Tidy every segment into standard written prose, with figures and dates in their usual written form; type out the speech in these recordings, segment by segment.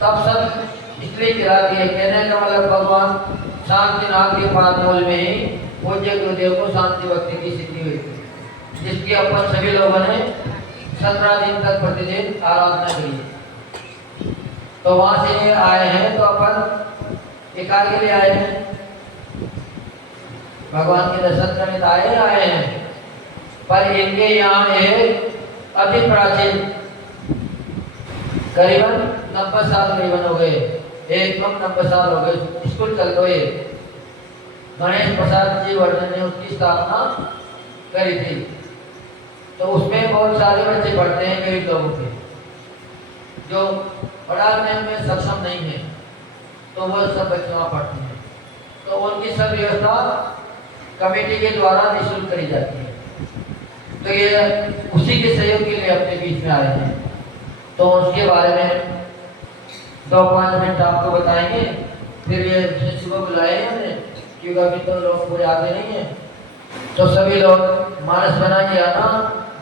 तब सब इसलिए गिरा दिए। कहने का मतलब भगवान शांतिनाथ के पाद मूल में ही पूज्य गुरुदेव को शांति भक्ति की सिद्धि हुई थी, जिसकी अपन सभी लोगों ने 17 दिन तक प्रतिदिन आराधना करी। तो वहां से आए हैं, तो अपन एकांत के लिए आए हैं, भगवान के दर्शन करने आए हैं। पर इनके यहाँ एक अति प्राचीन करीबन 90 साल करीबन हो गए, एक कम 90 साल हो गए स्कूल चलते हुए। गणेश प्रसाद जी वर्धन ने उसकी स्थापना करी थी। तो उसमें बहुत सारे बच्चे पढ़ते हैं गरीब लोगों के, जो पढ़ाने में सक्षम नहीं है, तो वो सब बच्चे वहाँ पढ़ते हैं। तो उनकी सब व्यवस्था कमेटी के द्वारा निःशुल्क करी जाती है। तो ये उसी के सहयोग के लिए अपने बीच में आए हैं। तो उसके बारे में 2-5 मिनट आपको बताएंगे। फिर ये सुबह बुलाए हमने, क्योंकि अभी तो लोग पूरे आते नहीं है। तो सभी लोग मानस बना के आना,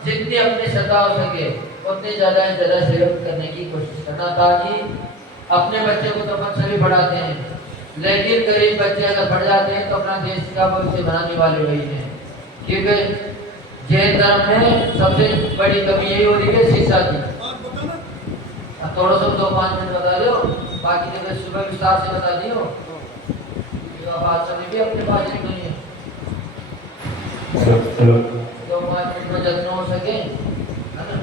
जितनी अपनी श्रद्धा हो सके उतने ज़्यादा से ज़्यादा सहयोग करने की कोशिश करना, ताकि अपने बच्चे को तो अपन सभी पढ़ाते हैं, लेकिन गरीब बच्चे अगर पढ़ जाते हैं तो अपना देश का भविष्य बनाने वाले वही हैं। क्योंकि जैन धर्म में सबसे बड़ी कमी यही हो रही है शिक्षा की। थोड़ा सा 2-5 मिनट बता दो, बाकी जगह सुबह विस्तार से बता दियो। बात समय भी अपने पास नहीं है। 2-5 मिनट में जितना हो सके, है ना।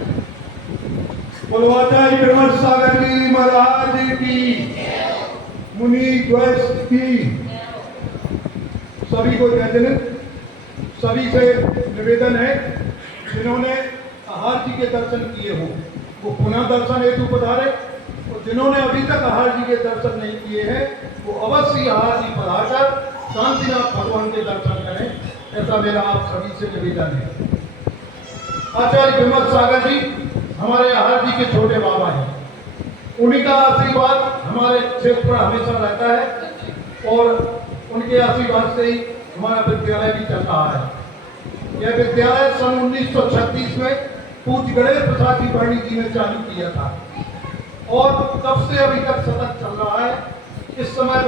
बोलवाचार्य ब्रह्म सागर जी महाराज की, मुनि द्वैस की, सभी को जय जनित। सभी से निवेदन है, जिन्होंने आहार जी के दर्शन किए हो वो पुनः दर्शन हेतु पधारे, और जिन्होंने अभी तक आहार जी के दर्शन नहीं किए हैं वो अवश्य आहार जी पधार कर शांतिनाथ भगवान के दर्शन करें। ऐसा मेरा आप सभी से निवेदन है। आचार्य ब्रह्म सागर जी हमारे आहार जी के छोटे बाबा हैं, उन्हीं का आशीर्वाद हमारे क्षेत्र पर हमेशा रहता है, और उनके आशीर्वाद से ही हमारा विद्यालय भी चल रहा है। यह विद्यालय सन 1936 में पूज्य गणेश प्रसाद जी वर्णी जी ने चालू किया था, और तब से अभी तक सतत चल रहा है। इस समय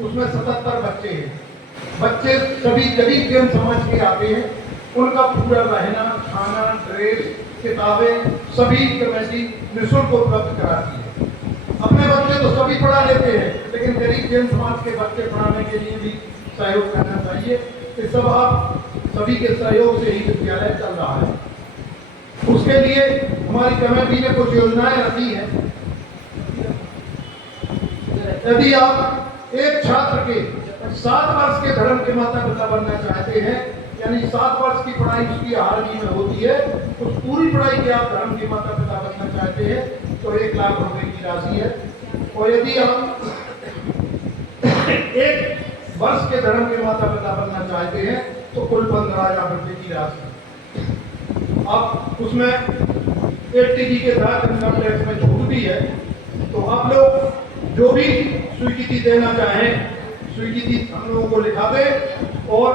उसमें 77 बच्चे हैं। बच्चे सभी गरीब जन समाज के आते हैं, उनका पूरा रहना, खाना, ड्रेस, किताबें सभी कमेटी निःशुल्क उपलब्ध कराती है। अपने बच्चे तो सभी पढ़ा लेते हैं, लेकिन गरीब जन समाज के बच्चे पढ़ाने के लिए भी सहयोग करना चाहिए। तो सब आप सभी के सहयोग से ही विद्यालय चल रहा है। उसके लिए हमारी कमेटी ने कुछ योजनाएं रखी हैं। यदि आप एक छात्र के 7 वर्ष के धर्म के माता पिता बनना चाहते हैं, यानी 7 वर्ष की पढ़ाई उसकी आहार जी में होती है, उस पूरी पढ़ाई के आप धर्म के माता पिता बनना चाहते हैं तो 1 लाख रुपए की राशि है। और यदि आप 1 वर्ष के धर्म के माता पिता बनना चाहते हैं तो कुल 15,000 रुपए की राशि। अब उसमें 80G के तहत इनकम टैक्स में छूट भी है। तो आप लोग जो भी स्वीकृति देना चाहें, स्वीकृति हम लोगों को लिखा दें, और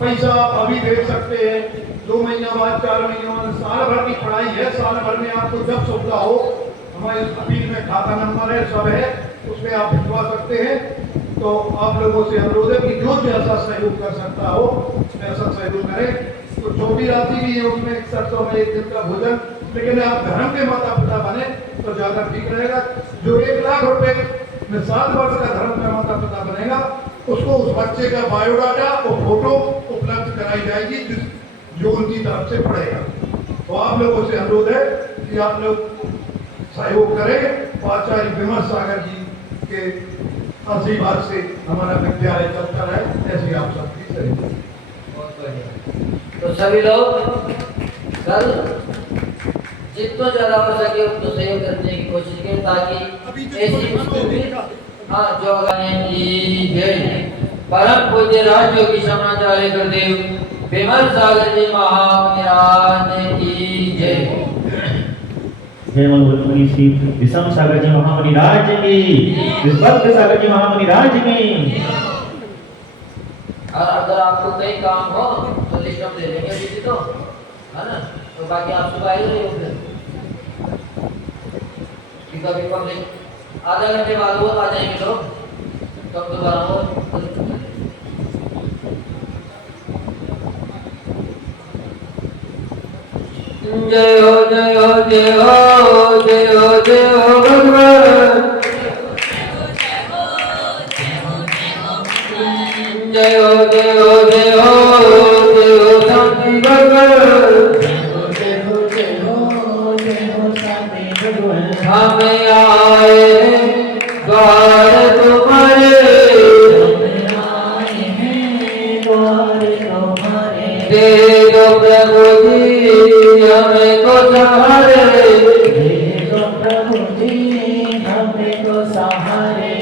पैसा आप अभी दे सकते हैं, 2 महीना बाद, 4 महीने बाद। साल भर की पढ़ाई है, साल भर में आपको जब सुविधा हो, हमारे अपील में खाता नंबर है, सब है, उसमें आप भिजवा सकते हैं। तो आप लोगों से अनुरोध है कि जो जैसा सहयोग कर सकता हो वैसा सहयोग करें। तो छोटी राशि भी है, उसमें 100 में 1 दिन का भोजन, लेकिन आप धर्म के माता पिता बने तो ज्यादा ठीक रहेगा। जो 1 लाख रुपए में 7 वर्ष का धर्म का माता पिता बनेगा, उसको उस बच्चे का बायोडाटा और फोटो उपलब्ध कराई जाएगी, जो उनकी तरफ से पड़ेगा। तो आप लोगों से अनुरोध है कि आप लोग सहयोग करें। आचार्य ब्रह्म सागर जी के आशीर्वाद से हमारा विद्यालय चलता रहे, ऐसी आप सबकी सहयोग। बहुत बढ़िया। तो सभी लोग कल जितना ज्यादा हो सके उतना सहयोग करने की कोशिश करें, ताकि ऐसी स्थिति जो परम पूज्य राजयोगी समाचार्य गुरुदेव विमल सागर जी महाराज की जय। जय मंगल श्री विषम सागर जी महामुनि राज की, विश्वक्त सागर जी महामुनि राज की। और अगर आपको कई काम हो तो लिस्ट हम ले लेंगे अभी तो, है ना। तो बाकी आप सुबह आइए, क्योंकि अभी पब्लिक आधा घंटे बाद वो आ जाएंगे लोग, तब दोबारा वो जय हो जय हो जय हो जय हो जय हो भगवान, जय हो जय हो जय हो जय हो शांति भगवान, हमें आए द्वार तुम्हारे, दे दो प्रभु जी हमें को सहारे,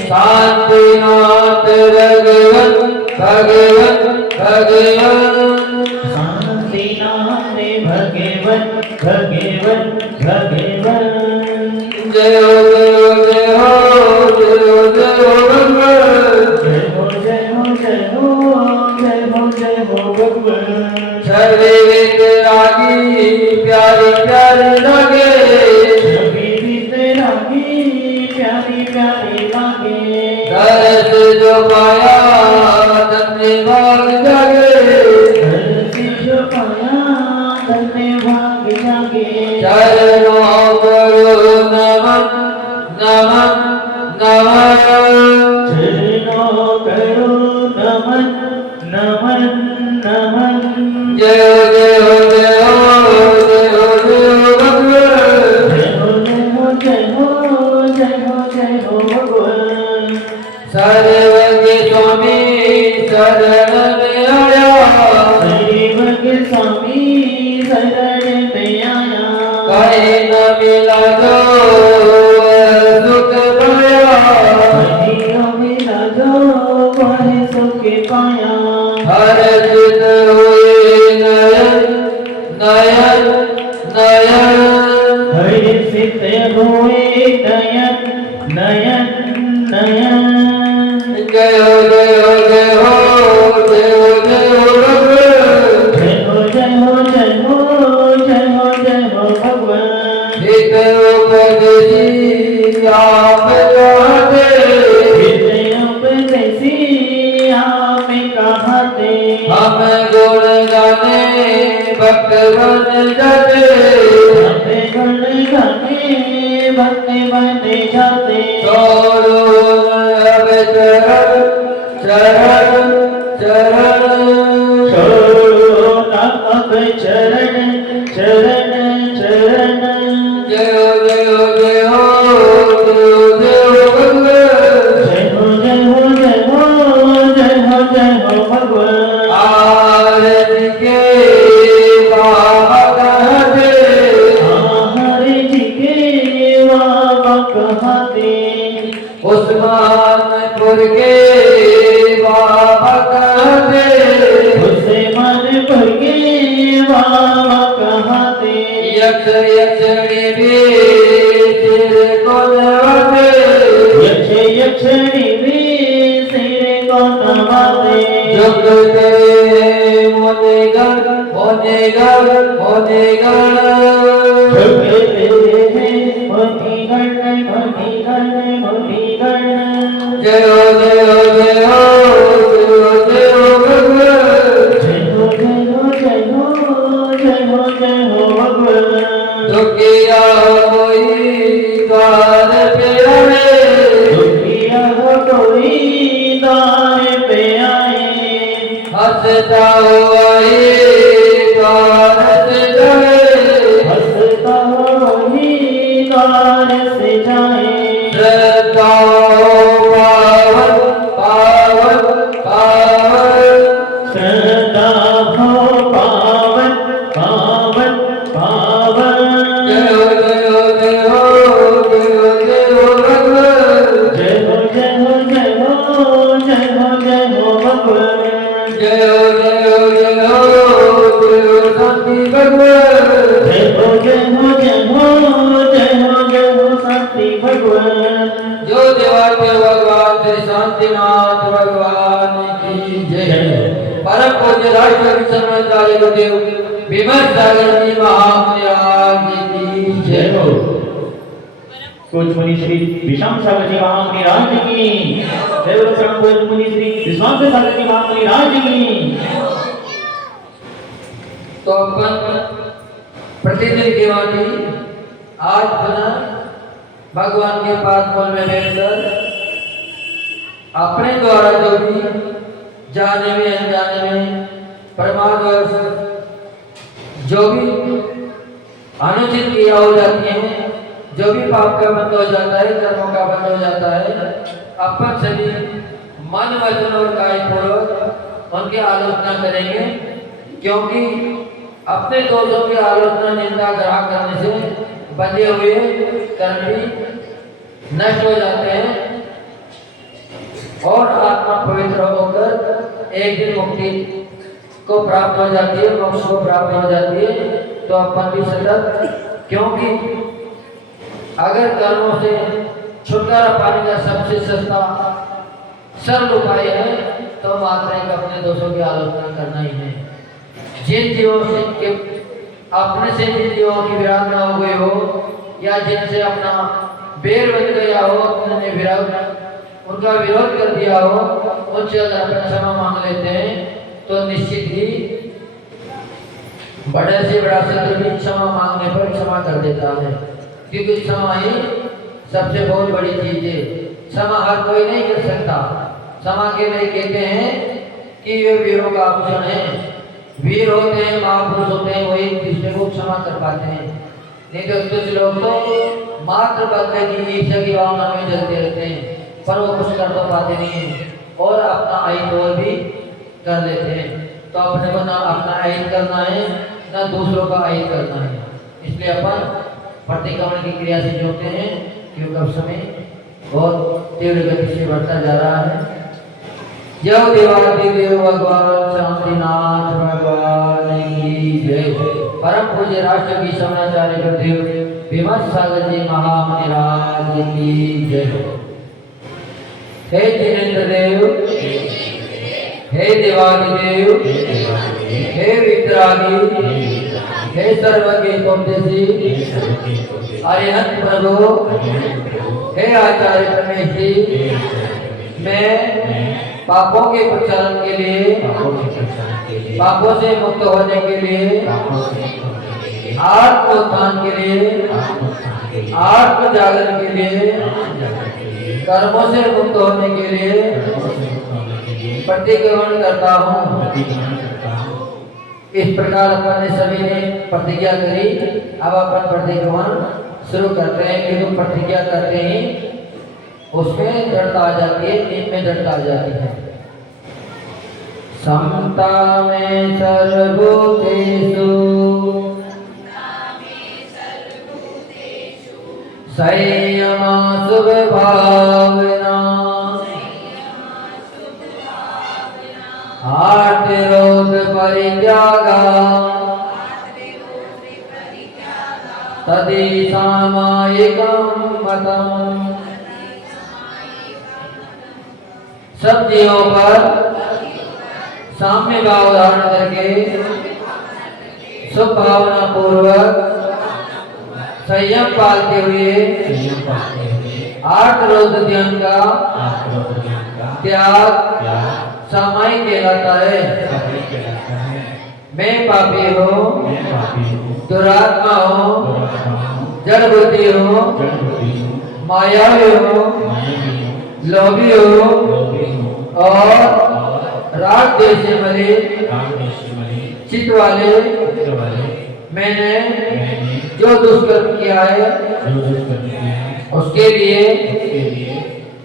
शांतिनाथ भगवन भगवन भगवन, शांतिनाथ भगवन भगवन भगवन, जय हो जय हो जय हो जय हो जय हो भगवान, जय हो जय हो जय हो जय हो जय हो भगवान, छवि वितरागी प्यारी प्यारी लगे, छवि वितरागी प्यारी प्यारी लागे, दर्श जो पाया धन्यवाद जागे, दर्श जो पाया धन्यवाद जागे, चरणों करो नमन नमन नमन, चरणों करो नमन नमन नमन, जय हो जय हो जय हो जय हो जय हो भगवान, जय हो जय हो जय हो जय हो जय हो भगवान, सर्व के स्वामी शरण में आया, शैव के स्वामी शरण में आया, कहीं न मिला जो सुख पाया, कहीं मिला जो वह सुख पाया, हर्षित हुए नयन नयन नयन, हर्षित हुए नयन नयन नयन, जय हो जय हो जय हो जय हो जय हो भगवान, जय हो जय हो जय हो जय हो जय हो भगवान, हित उपदेशी आप कहते, हृदय उपदेशी आप कहते, हम गुण गाने भक्त बन जाते, भक्त गुण गाने भक्त बन जाते, छोड़ो अब चरण चरण चरण, छोड़ो न अब चरण चरण चरण, जय हो जय हो जय हो जय हो जय हो भगवान, जय हो जय हो जय हो जय हो जय हो भगवान, आरती के बाबा कहते, हरे जी के बाबा कहते, उस्मानपुर के बाबा कहते, उस्मानपुर के बाबा कहते, यक्ष यक्षिणी भी सिर को नवाते, यक्ष यक्षिणी भी सिर को नवाते, झुकते मुनिगण मुनिगण मुनिगण, झुकते हैं मुनिगण मुनिगण मुनिगण, जय हो जय हो जय हो जय हो भगवान, जय हो जय हो जय हो जय हो जय हो भगवान, दुखिया कोई द्वार पे आए, दुखिया कोई द्वार पे आए, हंसता हुआ ही द्वार से जाए, हंसता ही द्वार से जाए, श्रद्धा पावन पावन पावन, श्रद्धा हो पावन पावन पावन, जय हो जय हो जय हो जय हो जय हो भगवान, जय हो जय हो जय हो जय हो जय हो भगवान, जय हो जय हो जय हो जय हो शांति भगवान, जय हो जय हो जय हो जय हो जय हो शांति भगवान, जो देवात्य भगवान श्री शांतिनाथ भगवान की जय। परम पूज्य राष्ट्र शरणाचार्य गुरुदेव विमल सागर जी महामुनि की जय हो। पूज्य मुनि श्री विषम सागर जी महामुनि राज की देव शरण पूज्य मुनि श्री विश्वास सागर जी महामुनि राज की। तो अपन प्रतिदिन की वाणी आज पुनः भगवान के पाद कमल में बैठकर अपने द्वारा जो भी जाने में अनजाने में परमार्थ जो भी अनुचित क्रिया हो जाती है, जो भी पाप का बंद हो जाता है, कर्मों का बंद हो जाता है, अपन सभी मन वचन और काय पूर्वक उनकी आलोचना करेंगे, क्योंकि अपने दोषों की आलोचना निंदा ग्रह करने से बंधे हुए कर्म भी नष्ट हो जाते हैं और आत्मा पवित्र होकर एक दिन मुक्ति को प्राप्त हो जाती है, मोक्ष को प्राप्त हो जाती है। तो अपन भी सतत, क्योंकि अगर कर्मों से छुटकारा पाने का सबसे सस्ता सरल उपाय है तो मात्र एक अपने दोषों की आलोचना करना ही है। जिन जीवों से अपने से जिन जीवों की विराधना हो गई हो या जिनसे अपना बेर बन गया हो, उन्होंने उनका विरोध कर दिया हो, उनसे अगर अपन क्षमा मांग लेते हैं तो निश्चित ही बड़े से बड़ा शत्रु भी क्षमा मांगने पर क्षमा कर देता है, क्योंकि क्षमा ही सबसे बहुत बड़ी चीज है। क्षमा हर कोई नहीं कर सकता। क्षमा के लिए कहते हैं कि ये वीरों का आभूषण है। वीर होते हैं, महापुरुष होते हैं, वही दूसरे को क्षमा कर पाते हैं। नहीं तो कुछ लोग तो मात्र बदले की ईर्ष्या की भावना में जलते रहते हैं, पर वो कुछ कर तो पाते नहीं है और अपना अहित और भी कर लेते हैं। तो अपने को ना अपना अहित करना है ना दूसरों का अहित करना है। इसलिए अपन प्रतिक्रमण की क्रिया से जोड़ते हैं, क्योंकि अब समय बहुत तीव्र गति से बढ़ता जा रहा है। जय देवादिदेव भगवान शांतिनाथ भगवान की जय। परम पूज्य राष्ट्र की समाचार्य गुरुदेव विमल सागर जी महामुनि राज की जय। हे जिनेन्द्र देव, हे देवादिदेव, हे वितरागी, हे सर्वज्ञोपदेशी अरिहंत प्रभु, हे आचार्य परमेश्वरी, मैं पापों के प्रचारण के लिए, पापों से मुक्त होने के लिए, आत्मोत्थान के लिए, आत्म जागरण के लिए, कर्मों से मुक्त होने के लिए प्रतिक्रमण करता हूँ। इस प्रकार अपन ने सभी ने प्रतिज्ञा करी। अब अपन प्रतिक्रमण शुरू करते हैं, क्योंकि प्रतिज्ञा करते ही उसमें दृढ़ता आ जाती है, नींद में दृढ़ता आ जाती है। समता में सर्वभूतेषु संयमा शुभ भावना आर्तिरोध परित्यागा तदि सामायिकं मतम्। सब जीवों पर साम्य भाव धारण करके शुभ भावना पूर्वक संयम पालते हुए आर्तरोध ध्यान का त्याग सामायिक कहलाता है। मैं पापी हूँ, दुरात्मा हूँ, जड़ बुद्धि हूँ, मायावी हूँ, लोभी हूँ और राग द्वेष से मरे चित्त वाले मैंने जो दुष्कर्म किया है उसके लिए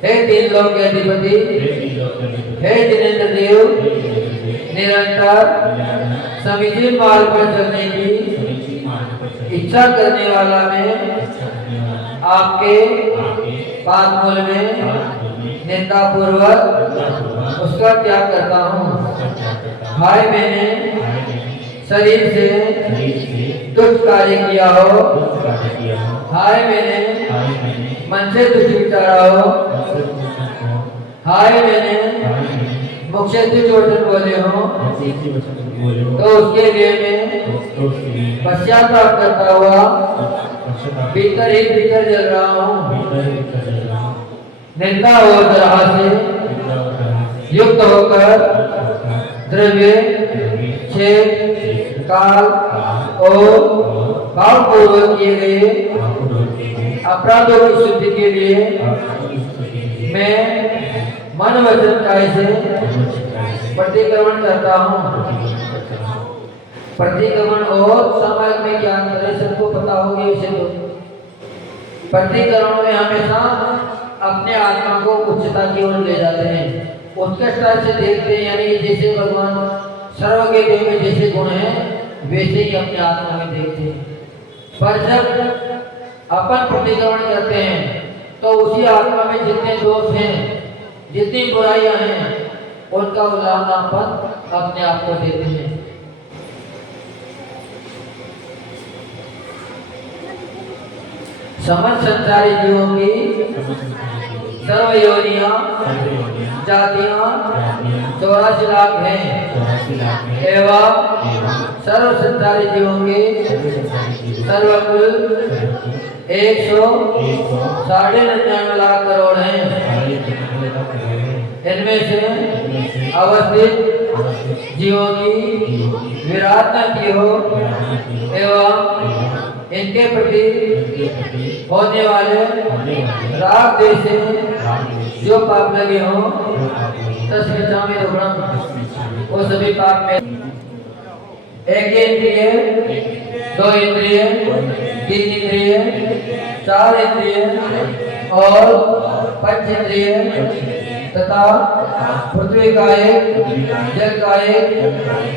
हे तीन लोक के अधिपति, हे जिनेन्द्र देव, निरंतर समीचीन मार्ग पर चलने की इच्छा करने वाला मैं आपके पादमूल में निंदा पूर्वक उसका त्याग करता हूँ। हाय मैंने शरीर से दुष्ट कार्य किया हो, हाय मैंने मन से दुष्ट विचारा हो, हाय मैंने मुख से दुष्ट वचन बोले हो, तो उसके लिए मैं पश्चाताप करता हुआ भीतर ही भीतर जल रहा हूँ। निंदा और तरह से युक्त होकर द्रव्य, छेद, काल और भावपूर्वक किए गए अपराधों की शुद्धि के लिए मैं मन वचन काय से प्रतिक्रमण करता हूँ। प्रतिक्रमण और समाज में ज्ञान करें, सबको पता होगी इसे। तो प्रतिक्रमण में हमेशा अपने आत्मा को उच्चता की ओर ले जाते हैं, उत्कृष्टता से देखते हैं, यानी जैसे भगवान सर्वज्ञ देव में जैसे गुण हैं वैसे ही अपने आत्मा में देखते हैं। पर जब अपन प्रतिक्रमण करते हैं तो उसी आत्मा में जितने दोष हैं, जितनी बुराइयां हैं, उनका उदाहरण अपने आप को देते हैं। समस्त संसारी जीवों की सर्व योनियां जातियां 84 लाख हैं एवं सर्व संसारी जीवों के सर्वकुल 199 लाख करोड़ हैं। इनमें से अवस्थित जीवों की विराधना की हो एवं इनके प्रति होने वाले राग द्वेष से जो पाप लगे हों तस्मिन् दुग्धम, वो सभी पाप में एक इंद्रिय, 2 इंद्रिय, 3 इंद्रिय, 4 इंद्रिय और 5 इंद्रिय तथा पृथ्वी का एक, जल का एक,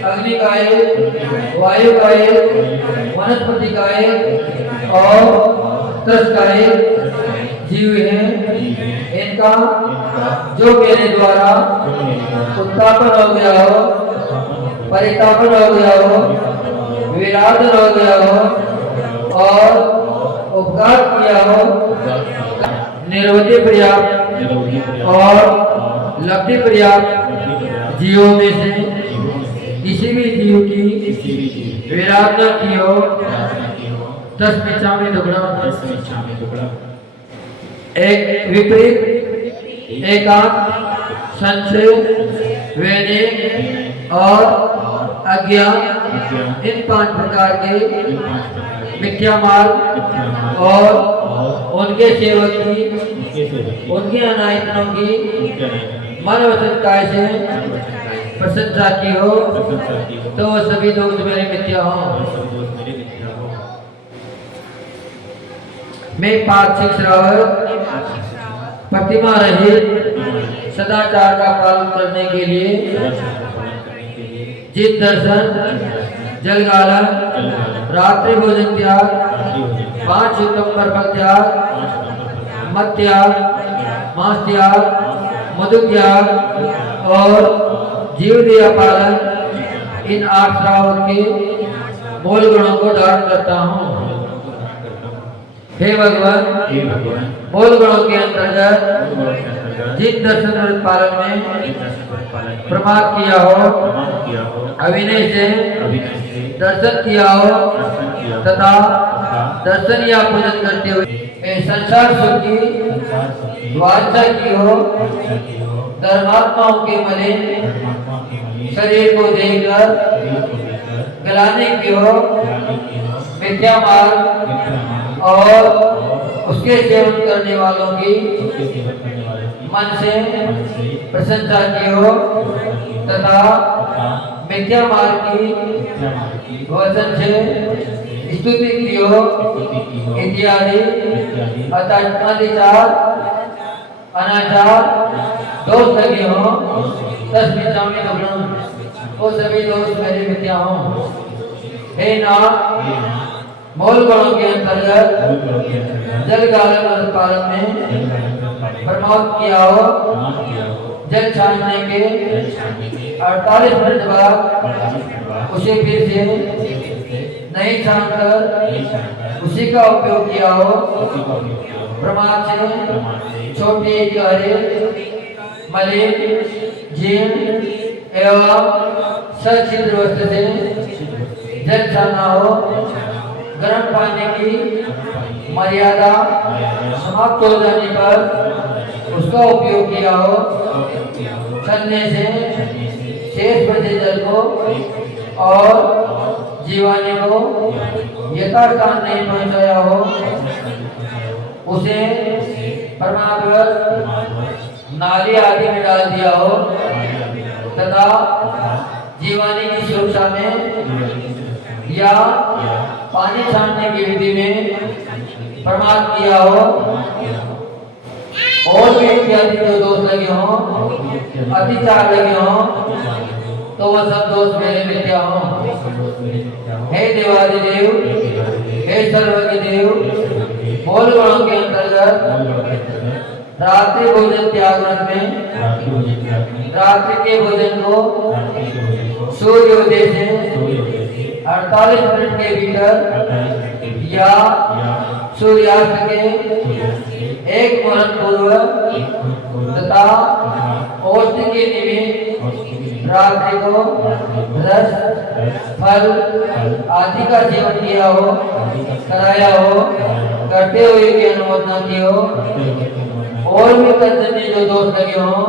अग्नि का एक, वायु का एक, वनस्पति का एक और तस का एक जीव है। इनका जो मेरे द्वारा उत्तापन हो गया हो, परितापन हो गया हो, विराधन हो गया हो और उपकार किया हो, निर्वृत्ति पर्याप्त और लब्धि पर्याप्त जीवों में से किसी भी जीव की विराधना की हो 10 दुगुना। एक विपरीत, एकांत, संशय, वैनिक और अज्ञान, इन 5 प्रकार के मिथ्या मार्ग और उनके सेवक की, उनके अनायतनों की मन वचन काय से प्रशंसा की हो तो वो सभी दोष मेरे मिथ्या हो। मैं पाक्षिक श्रावक प्रतिमा रहित सदाचार का पालन करने के लिए जित दर्शन, जलगालन, रात्रि भोजन त्याग, 5 सितंबर फल त्याग, मद त्याग, मांस त्याग, मधु त्याग और जीव दया पालन, इन 8 श्रावक के मूल गुणों को धारण करता हूँ। हे भगवान, मूल गुणों के अंतर्गत जिन दर्शन व्रत पालन में प्रमाद किया हो, अभिनय से दर्शन किया हो तथा दर्शन या पूजन करते हुए संसार सुख की वांछा की हो, धर्मात्माओं के मलिन शरीर को देखकर गलाने की हो, मिथ्या मार्ग और उसके सेवन करने वालों की मन से प्रशंसा की हो तथा मिथ्या मार्ग की वचन से स्तुति की हो इत्यादि अत्याचार, अनाचार, दोष लगे हो 10 दुगुना, वो सभी दोष मेरे मिथ्या हो। हे नाथ, मूल गुणों के अंतर्गत जल गालन और पालन में प्रमाद किया हो, जल छानने के 48 मिनट बाद उसे फिर से नहीं छानकर उसी का उपयोग किया हो, प्रमाद से छोटे गहरे मलिन जीर्ण एवं सच्छिद्र वस्त्र से जल छाना हो, गर्म पानी की मर्यादा समाप्त हो जाने पर उसका उपयोग किया हो, छलने से शेष बचे जल को और जीवाणु को यथास्थान नहीं पहुंचाया हो, उसे परमात्मक नाली आदि में डाल दिया हो तथा जीवाणु की सुरक्षा में या पानी छानने की विधि में प्रमाद किया हो और भी इत्यादि जो दोष लगे हों, अतिचार लगे हों, तो वह सब दोष मेरे मिथ्या हों। हे देवादिदेव, हे सर्वज्ञ देव, बोल गणों के अंतर्गत रात्रि भोजन त्याग व्रत में रात्रि के भोजन को सूर्योदय से 48 मिनट के भीतर या सूर्यास्त के 1 मुहूर्त पूर्व तथा औषधि के निमित्त रात्रि को रस, फल आदि का सेवन किया हो, कराया हो, करते हुए की अनुमोदना की हो, और भी तत्जन्य जो दोष लगे हों,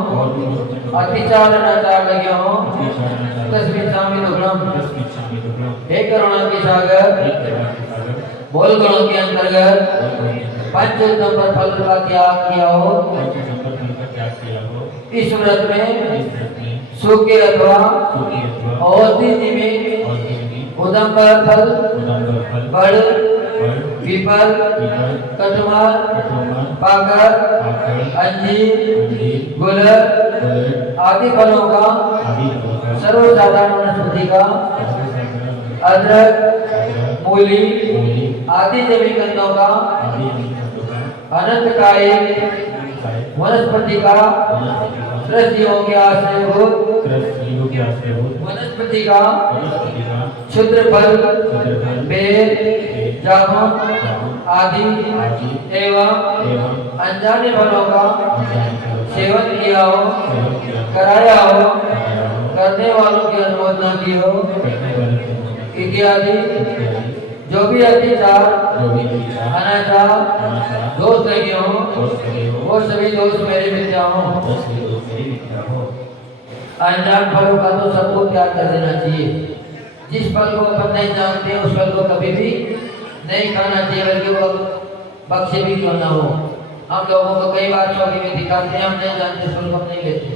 अतिचार अनाचार लगे हों, तस्वीर शामिल हे करुणा के सागर, बोल गणों के अंतर्गत पंचोत्तम पर फल का त्याग किया हो, इस व्रत में सूखे अथवा औषधि निमित्त उदंबर फल, बड़, पीपल, कटमल, पाकर, अंजीर, गुलर आदि फलों का सर्वसाधारण वनस्पति का, अदरक, मूली आदि जैविक कंदों का, अनंतकाय वनस्पति का, कृषियों के आश्रयभूत वनस्पति का, क्षुद्र फल, बेल, जामुन आदि एवं अनजाने फलों का सेवन किया हो, कराया हो, करने वालों की अनुमोदना की हो इत्यादि जो भी अतिचार अनाचार दोष लगे हों, वो सभी दोष मेरे मिथ्या हों। अनजान फलों का तो सबको त्याग कर देना चाहिए। जिस फल को अपन नहीं जानते उस फल को कभी भी नहीं खाना चाहिए, बल्कि वो बख्शे भी क्यों ना हो। हम लोगों को कई बार चौकी में दिखाते हैं, हम नहीं जानते फल को नहीं लेते,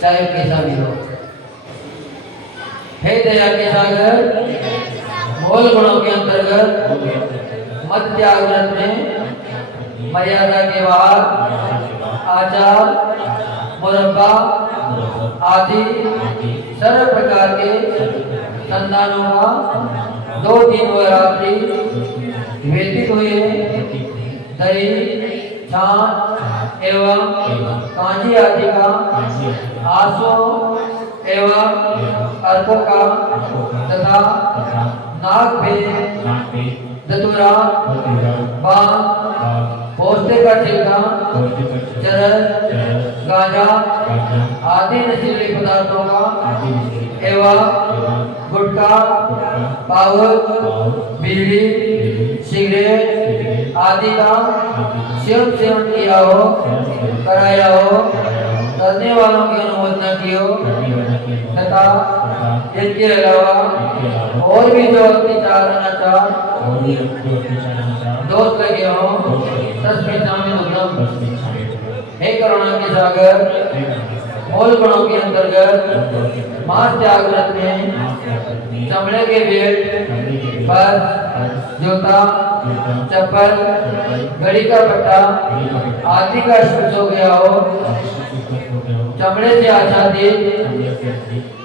चाहे कैसा भी हो। हे दया के सागर, मूल गुणों के अंतर्गत मत त्याग व्रत में मर्यादा के बाहर आचार, मुरब्बा आदि सर्व प्रकार के संतानों का 2 दिन व रात्रि व्यतीत हुए दही, छाछ एवं कांजी आदि का आसो एवं अर्कों का तथा नाग पे दतुरा, बांग, पोस्ते का छिलका, चरस, गांजा आदि नशीले पदार्थों का एवं गुटखा, पाउच, बीड़ी, सिगरेट आदि का सेवन किया हो, कराया हो, करने वालों की अनुमोदना की हो तथा इनके अलावा और भी जो अत्याचार अनाचार दोष लगे हों, तस्में शामिल हे करुणा के सागर, मूल गुणों के अंतर्गत मास त्याग व्रत में चमड़े के बेल्ट, पर्स, जूता, चप्पल, घड़ी का पट्टा आदि का स्पर्श हो गया हो, चमड़े से आच्छादित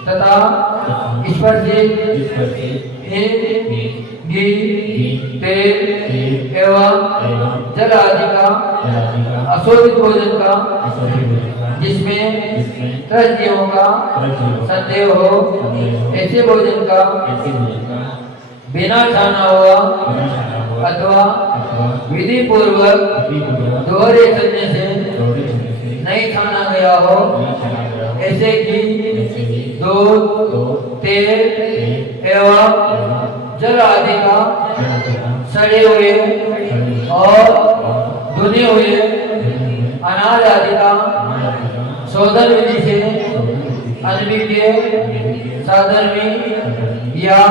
तथा स्पर्शित घी, तेल एवं जल आदि का अशोधित भोजन का जिसमें त्रस्तियों का संदेह हो, ऐसे भोजन का बिना छाना हुआ अथवा विधि पूर्वक दोहरे करने से नहीं छाना गया हो, ऐसे कि दूध, तेल एवं जल आदि का सड़े हुए और धुने हुए अनाज आदि का शोधन विधि से अनविद्य साधर्मी या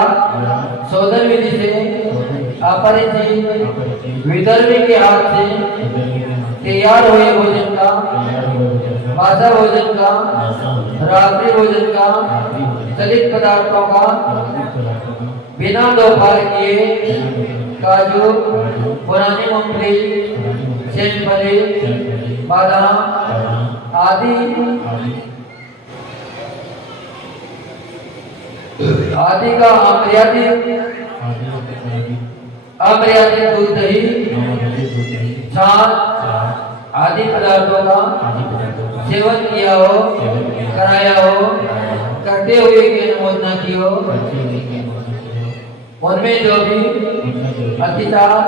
शोधन विधि से अपरिचित विधर्मी के हाथ से तैयार हुए भोजन का, मासा भोजन का, रात्रि भोजन का, चलित पदार्थों का बिना दोपहर किए काजू, पुरानी मूंगफली, सेमफली, बादाम आदि का अमर्यादित दूध, दही, छाछ आदि पदार्थों का सेवन किया हो, कराया हो, करते हुए की अनुमोदना की हो, उनमें जो भी अतिचार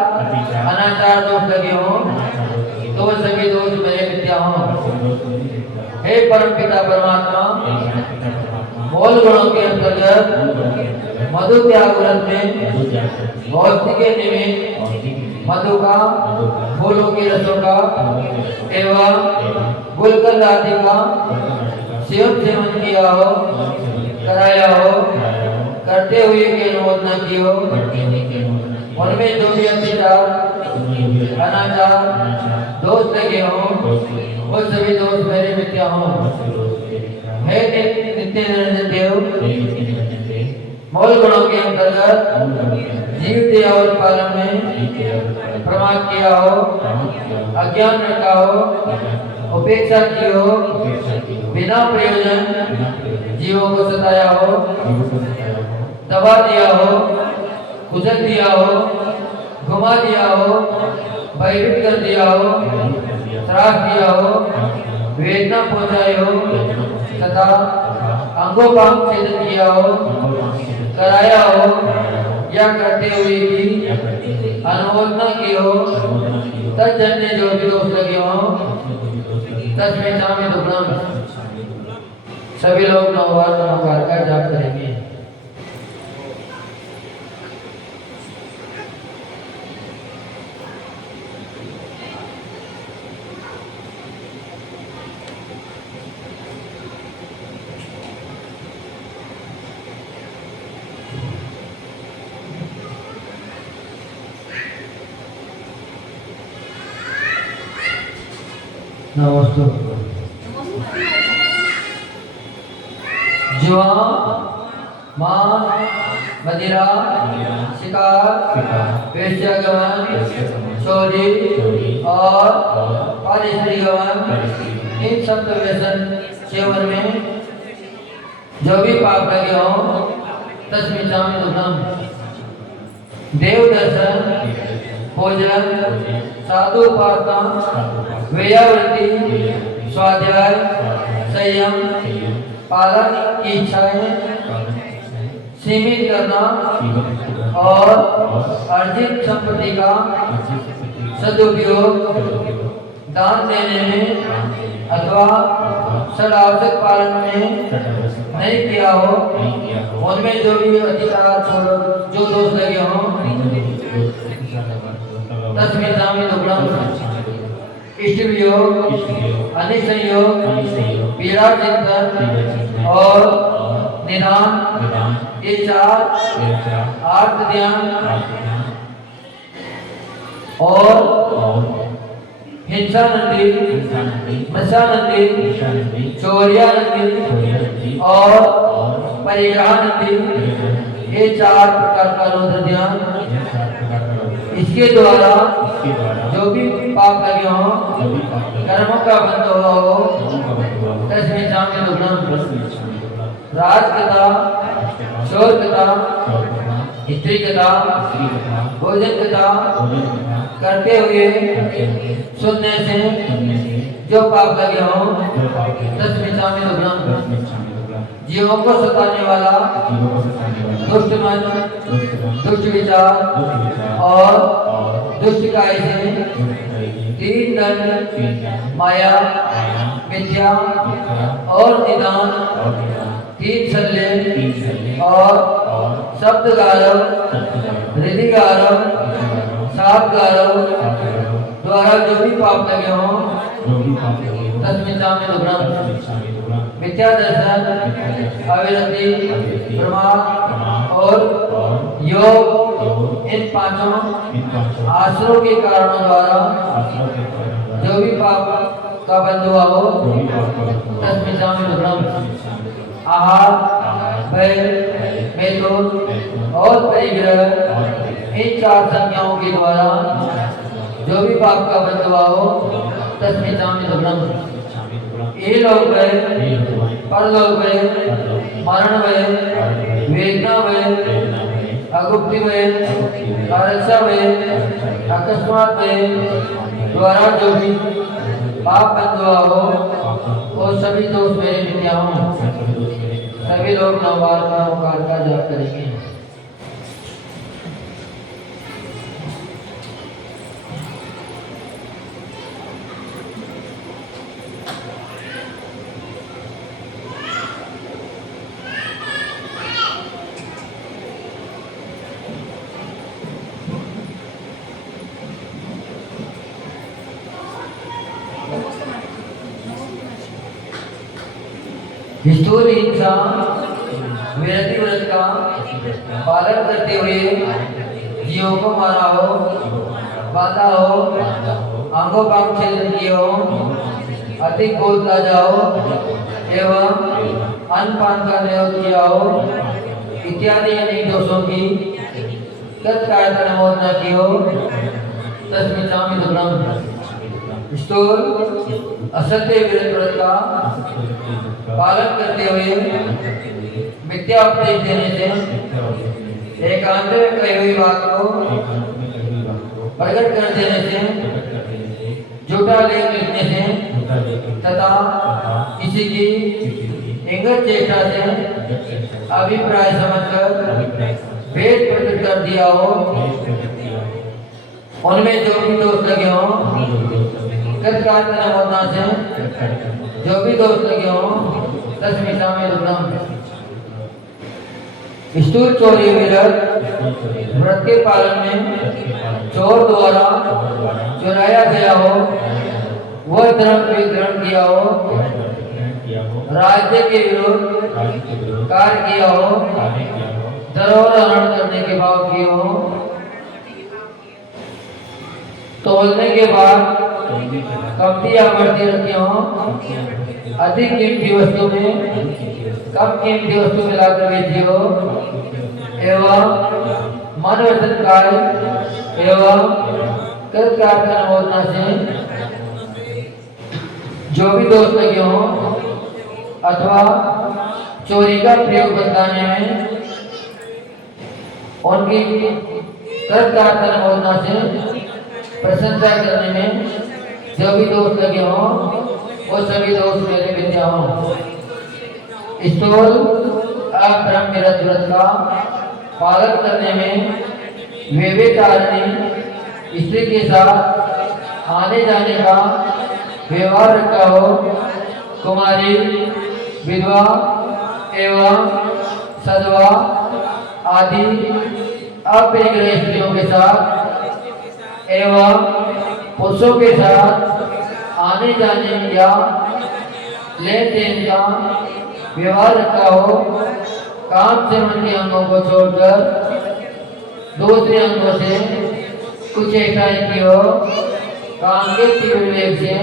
अनाचार दोष लगे हो तो वह सभी दोष मेरे मिथ्या हो। हे परम पिता परमात्मा, मूल गुणों के अंतर्गत मधु त्याग व्रत में भौतिक के निमित्त मधु का, फूलों के रसों का एवं गुलकंद आदि का सेवन किया हो, कराया हो, करते हुए की अनुमोदना की हो, उनमें जो भी अत्याचार अनाचार दोष लगे हो वो सभी दोष मेरे मिथ्या हो। हे नित्य निरंजन देव, मूल गुणों के अंतर्गत जीव दया और पालन में प्रमाद किया हो, अज्ञान रखा हो, उपेक्षा की हो, बिना प्रयोजन जीवों को सताया हो, दबा दिया हो, कुचल दिया हो, घुमा दिया हो, भयभीत कर दिया हो, त्रास दिया हो, वेदना पहुंचाई हो तथा अंगोपांग छेदन किया हो, कराया हो या करते हुए की अनुमोदना की हो, तज्जन्य जो भी दोष लगे हो तस्मै चामे दुर्गम। सभी लोग 9 बार नमस्कार का जाप करेंगे। नमस्ते। जुआ, मांस, मदिरा, शिकार, वेश्यागमन, चोरी और पारिस्त्री गमन, इन सब व्यसन सेवन में जो भी पाप लगे हो तस्मै चामे दुर्गम। देव दर्शन, भोजन, साधु उपासना, वेयावृत्ति, स्वाध्याय, संयम, पालन की इच्छाएं सीमित करना और अर्जित संपत्ति का सदुपयोग दान देने में अथवा सदावश्यक पालन में नहीं किया हो, उनमें जो भी अधिकार जो दोष लगे हो तस्मै चामे दुर्गम। इष्ट वियोग, अनिष्ट संयोग, पीड़ा चिंतन और निदान, ये 4 आर्त ध्यान और हिंसा नंदी, नशा नंदी, चौरिया नंदी और परिग्रह नंदी, ये 4 प्रकार का रुद्र ध्यान, इसके द्वारा जो भी पाप लगे हो, कर्मों का बंध हुआ हो तस्मै चामे दुर्गम। राजकथा, शोरकथा, स्त्री कथा, भोजन कथा करते हुए सुनने से जो पाप लगे हो तस्मै चामे दुर्गम। जीवों को सताने वाला दुष्ट मन, दुष्ट विचार और दुष्ट काय से 3 दंड माया मिथ्या और निदान, तीन सल्ले और शब्द गारव, हृदय गारव, सात गारव द्वारा जो भी पाप लगे हों तस्मिता में दुग्रम मिथ्या दर्शन, अविरति, प्रमाद और योग, इन पांचों आश्रयों के कारणों द्वारा जो भी पाप का बंध हुआ हो तस्मिता में दुग्रम आहार, भय, मेथुन और परिग्रह, इन चार संज्ञाओं के द्वारा जो भी पाप का बंध हुआ हो तस्मिता में दुग्रम ये लोग गए, परलोक गए, मरण गए, वेदना गए, अगुप्ति गए, कारक्षा गए, अकस्मात गए द्वारा जो भी पाप बंध हुआ हो वो सभी दोष मेरे मिथ्या हों। सभी लोग नवबार का ओंकार का जाप करेंगे। स्थूल इंसान विरति व्रत का पालन करते हुए जीवों को मारा हो, बांधा हो, आंखों पांख छेदन किए हो, अधिक गोद लाजा हो एवं अनपान का निरोध किया हो इत्यादि अनेक दोषों की तत्कायता नमोद न की हो तस्मिता में दुग्रम स्थूल असत्य विरत व्रत का पालन करते हुए मिथ्या उपदेश देने से, एकांत में कही हुई बात को प्रकट कर देने से, झूठा लेख लिखने से तथा किसी की इंगित चेष्टा से अभिप्राय समझकर भेद प्रकट कर दिया हो, उनमें जो भी दोष लगे हों तत्काल होना से जो भी दोष लगे हों तस्मिता में दुग्रम स्थूल चोरी व्रत के पालन में चोर द्वारा चुराया गया हो वह धर्म भी ग्रहण किया हो, राज्य के विरुद्ध कार्य किया हो, धरोहर हरण करने के भाव किए हो, तोलने के बाद कमती या बढ़ती रखी हो, अधिक कीमती वस्तु में कम कीमती वस्तु मिलाकर बेची हो एवं मन वचन काय एवं कृतकार्य का नमोदना से जो भी दोष लगे हो अथवा चोरी का प्रयोग बताने में उनकी कृतकार्य का नमोदना से प्रशंसा करने में जो भी दोष लगे हों वो सभी दोष मेरे मिथ्या हों। स्थूल अब्रह्म व्रत का पालन करने में व्यभिचारिणी स्त्री के साथ आने जाने का व्यवहार रखा हो, कुमारी, विधवा एवं सधवा आदि अपरिग्रह स्त्रियों के साथ एवं पुरुषों के साथ आने जाने या लेन देन का व्यवहार रखा हो, काम से मन के अंगों को छोड़कर दूसरे अंगों से कुछ ऐसाई की हो, काम के तीव्र वेग से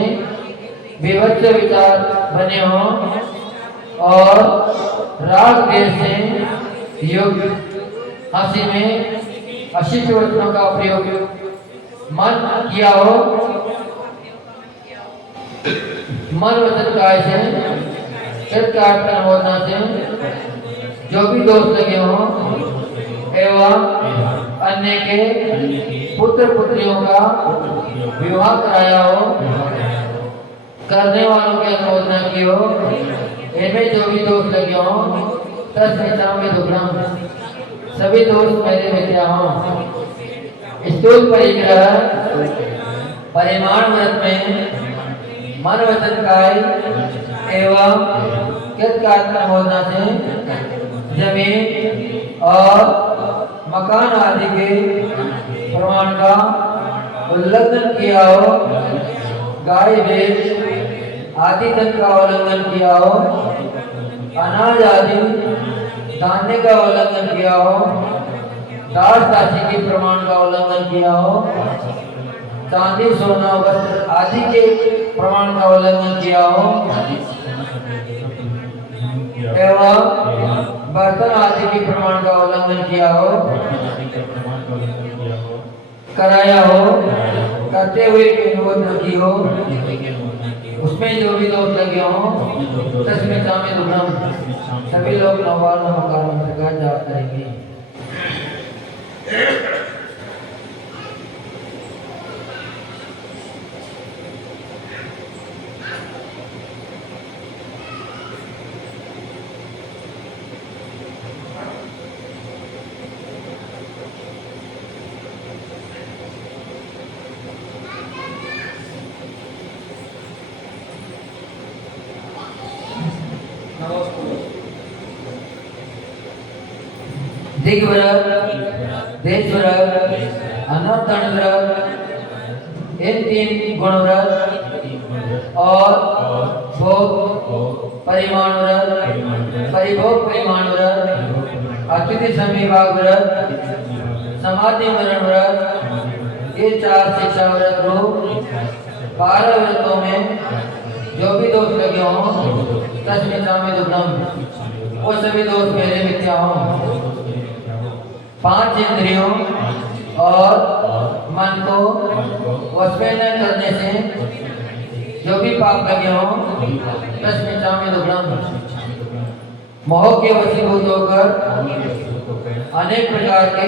विभत्स विचार बने हो और राग देश से युग हंसी में अशिष्ट वचनों का प्रयोग मन किया हो, मन वचन काय से कृतकार्य होना से जो भी दोष लगे हो एवं अन्य के पुत्र पुत्रियों का विवाह कराया हो, करने वालों की अनुमोदना की हो, इनमें जो भी दोष लगे हो तस्मिता में दुग्रम सभी दोष मेरे मिथ्या हो। स्थूल परिग्रह परिमाण व्रत में मन वचन काय एवं कृतकार्य होना से जमीन और मकान आदि के प्रमाण का उल्लंघन किया हो, गाय भैंस आदि धन का उल्लंघन किया हो, अनाज आदि धान्य का उल्लंघन किया हो, दास दासी के प्रमाण का उल्लंघन किया हो, चांदी सोना वस्त्र आदि के प्रमाण का उल्लंघन किया हो एवं बर्तन आदि के प्रमाण का उल्लंघन किया हो, कराया हो, करते हुए विरोध न की हो, उसमें जो भी दोष लगे हो तस्में शामिल उग्रम। सभी लोग नववार नमकार मंत्र का जाप करेंगे। दिग्व्रत, देशव्रत, अनर्थन व्रत, इन 3 गुण व्रत और भोग परिमाण व्रत, परिभोग परिमाण व्रत, अतिथि समीभाग व्रत, समाधि मरण व्रत, ये 4 शिक्षा व्रत रूप 12 व्रतों में जो भी दोष लगे हों तस्में शामिल उग्रम, वो सभी दोष मेरे मिथ्या हों। 5 इंद्रियों और मन को वश में न करने से जो भी पाप लगे हों तस्में शामिल उग्रम। मोह के वशीभूत होकर अनेक प्रकार के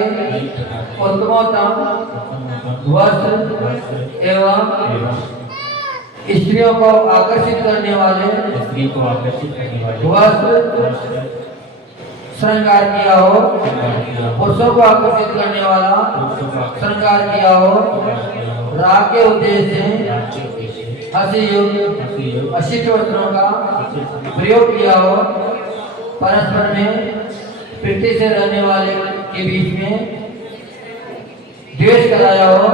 उत्तमोत्तम वस्त्र एवं स्त्रियों को आकर्षित करने वाले वस्त्र श्रृंगार किया हो, पुरुषों को आकर्षित करने वाला श्रृंगार किया हो, राग के उद्देश्य से हंसी युक्त अशिष्ट वस्त्रों का प्रयोग किया हो, परस्पर में प्रीति से रहने वाले के बीच में द्वेष कराया हो,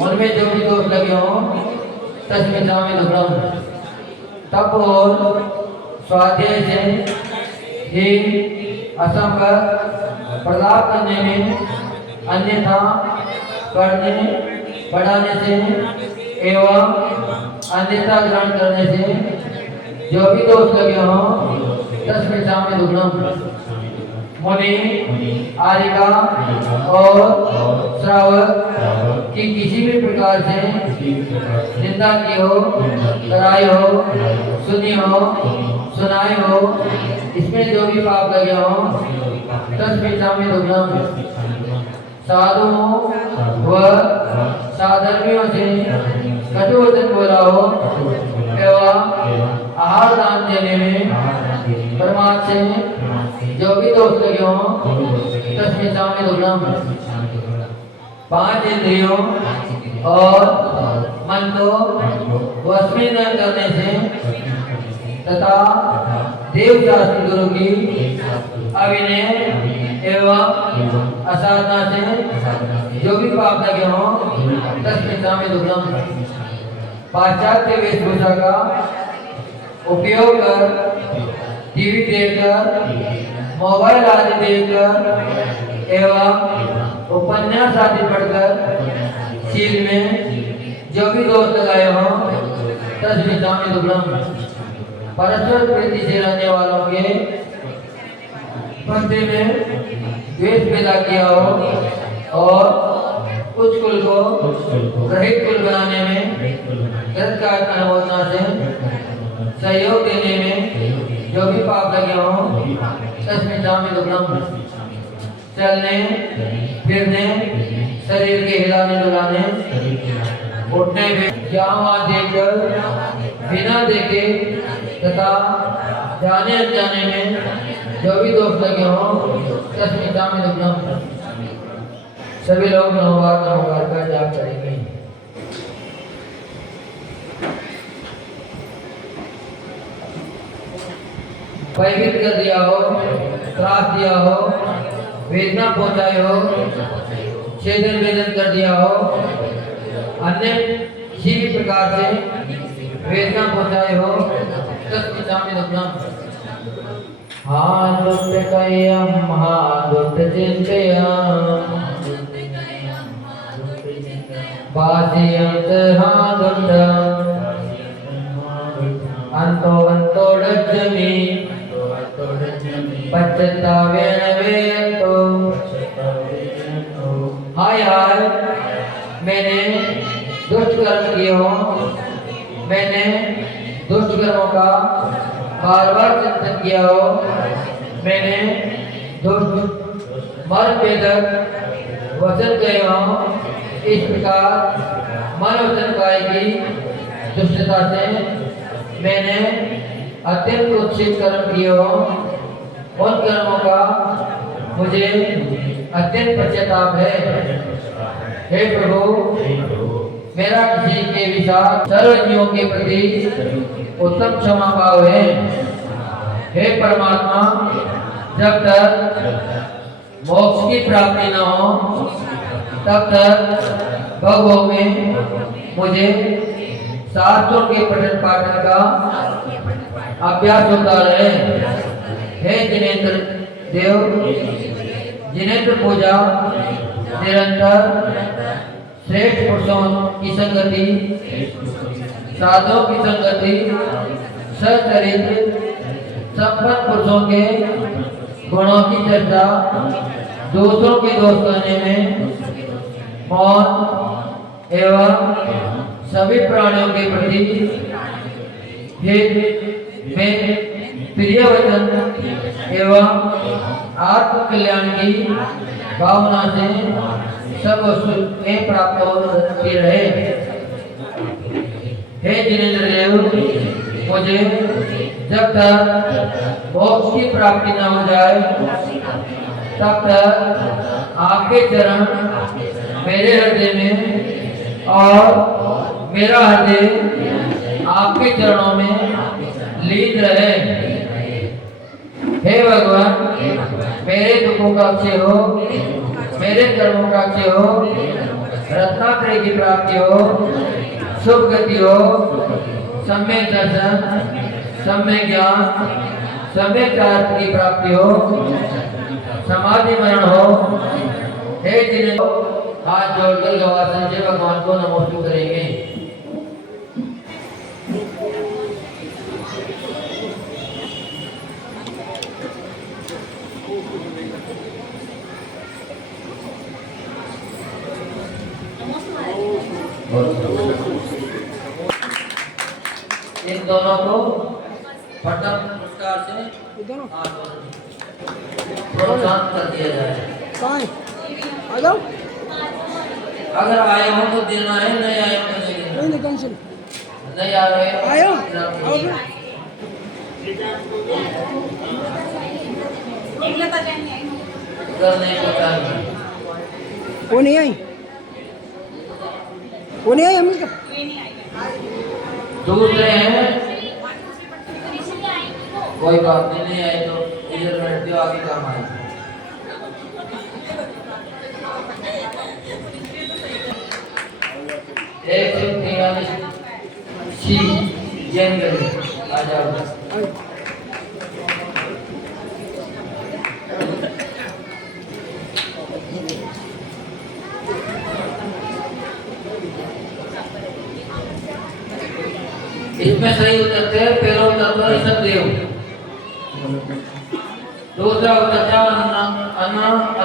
उनमें जो भी दोष लगे हो तस्में शामिल उग्रम। तप और स्वाध्याय से ही असंभव प्रलाप करने में, अन्यथा करने बढ़ाने से एवं अन्यथा ग्रहण करने से जो भी दोष लगे हों तस्में शामिल उग्रम। मुनि, आरिका और श्रावक की किसी भी प्रकार से निंदा की हो, कराई हो, सुनी हो, सुनाई हो, इसमें जो भी पाप लगे हो तस्में शामिल उग्रम। साधुओं व साधर्मियों से कटु वचन बोला हो एवं आहार दान देने में प्रमाद से जो भी दोष लगे हो तस्में शामिल उग्रम। 5 इंद्रियों और मन को वश में न करने से तथा देव शास्त्री गुरु की अविनय एवं असाधना से जो भी पाप लगे हो तस्में शामिल उग्रम। पाश्चात्य वेशभूषा का उपयोग कर टीवी देखकर, मोबाइल आदि देखकर एवं उपन्यास आदि पढ़कर शील में जो भी दोष लगाए हों तस्में शामिल उग्रम। परस्पर प्रीति से रहने वालों के मध्य में द्वेष पैदा किया हो और उच्च कुल को रहित कुल बनाने में कृतकार्य अनुमोदना से सहयोग देने में जो भी पाप लगे हों तस्में शामिल उग्रम। चलने फिरने, शरीर के हिलाने डुलाने, उठने में जहाँ देखकर बिना देखे तथा जाने अनजाने में जो भी दोष लगे हों तस्में शामिल उग्रम। सभी लोग नववार का जाप करेंगे। भयभीत कर दिया हो, त्रास दिया हो, वेदना पहुंचाई हो, छेदन वेदन कर दिया हो, अन्य किसी भी प्रकार से वेदना पहुंचाई हो, हाँ दुष्ट कयम हाँ दुष्ट चिंतयम बासियंत हाँ दुष्ट अंतो अंतो डज्जमि पश्चातावेन वेयंतो हाय हाय मैंने दुष्ट कर्म किए हो, मैंने दुष्ट कर्मों का बार बार चिंतन किया हो, मैंने दुष्ट मर वेदक वचन कहे हो, इस प्रकार मन वचन काय की दुष्टता से मैंने अत्यंत कुत्सित कर्म किए हो, उन कर्मों का मुझे अत्यंत पश्चाताप है। हे प्रभु मेरा किसी के विचार सर्वजीवों के प्रति उत्तम क्षमा भाव है। हे परमात्मा जब तक मोक्ष की प्राप्ति न हो तब तक भगवों में मुझे शास्त्रों के पठन पाठन का अभ्यास होता रहे। हे जिनेंद्र देव जिनेंद्र पूजा निरंतर श्रेष्ठ पुरुषों की संगति, साधुओं की संगति, सच्चरित्र संपन्न पुरुषों के गुणों की चर्चा, दूसरों के दोष करने में मौन एवं सभी प्राणियों के प्रति हित में प्रिय वचन एवं आत्म कल्याण की भावना से सब वस्तु प्राप्त होती रहे। हे जिनेंद्र देव मुझे जब तक मोक्ष की प्राप्ति न हो जाए तब तक आपके चरण मेरे हृदय में और मेरा हृदय आपके चरणों में लीन रहे। हे भगवान मेरे दुखों का क्षय हो, मेरे कर्मों का क्षय हो, रत्नात्रय की प्राप्ति हो, शुभ गति हो, सम्यक दर्शन, सम्यक ज्ञान, सम्यक अर्थ की प्राप्ति हो, समाधि मरण हो। हे जिन्हें हाथ जोड़कर गवासन से भगवान को नमोस्तु करेंगे। इन दोनों को पट्टम पुरस्कार से प्रोत्साहन कर दिया जाए। आ जाओ, अगर आए हो तो देना है, नहीं आए हो तो नहीं देना। नहीं कैंसिल नहीं आ रहे हो आयो उधर नहीं पता है। वो नहीं आई, वो नहीं आई हम इसका दूसरे हैं कोई बात नहीं, नहीं आए तो इधर बैठ जाओ, आगे काम आए। एक सौ 43 सी जैन गली आ जाओ। इसमें सही उतरते हैं, पहला उतरता है ऋषभ देव, दूसरा उतरता है अन्ना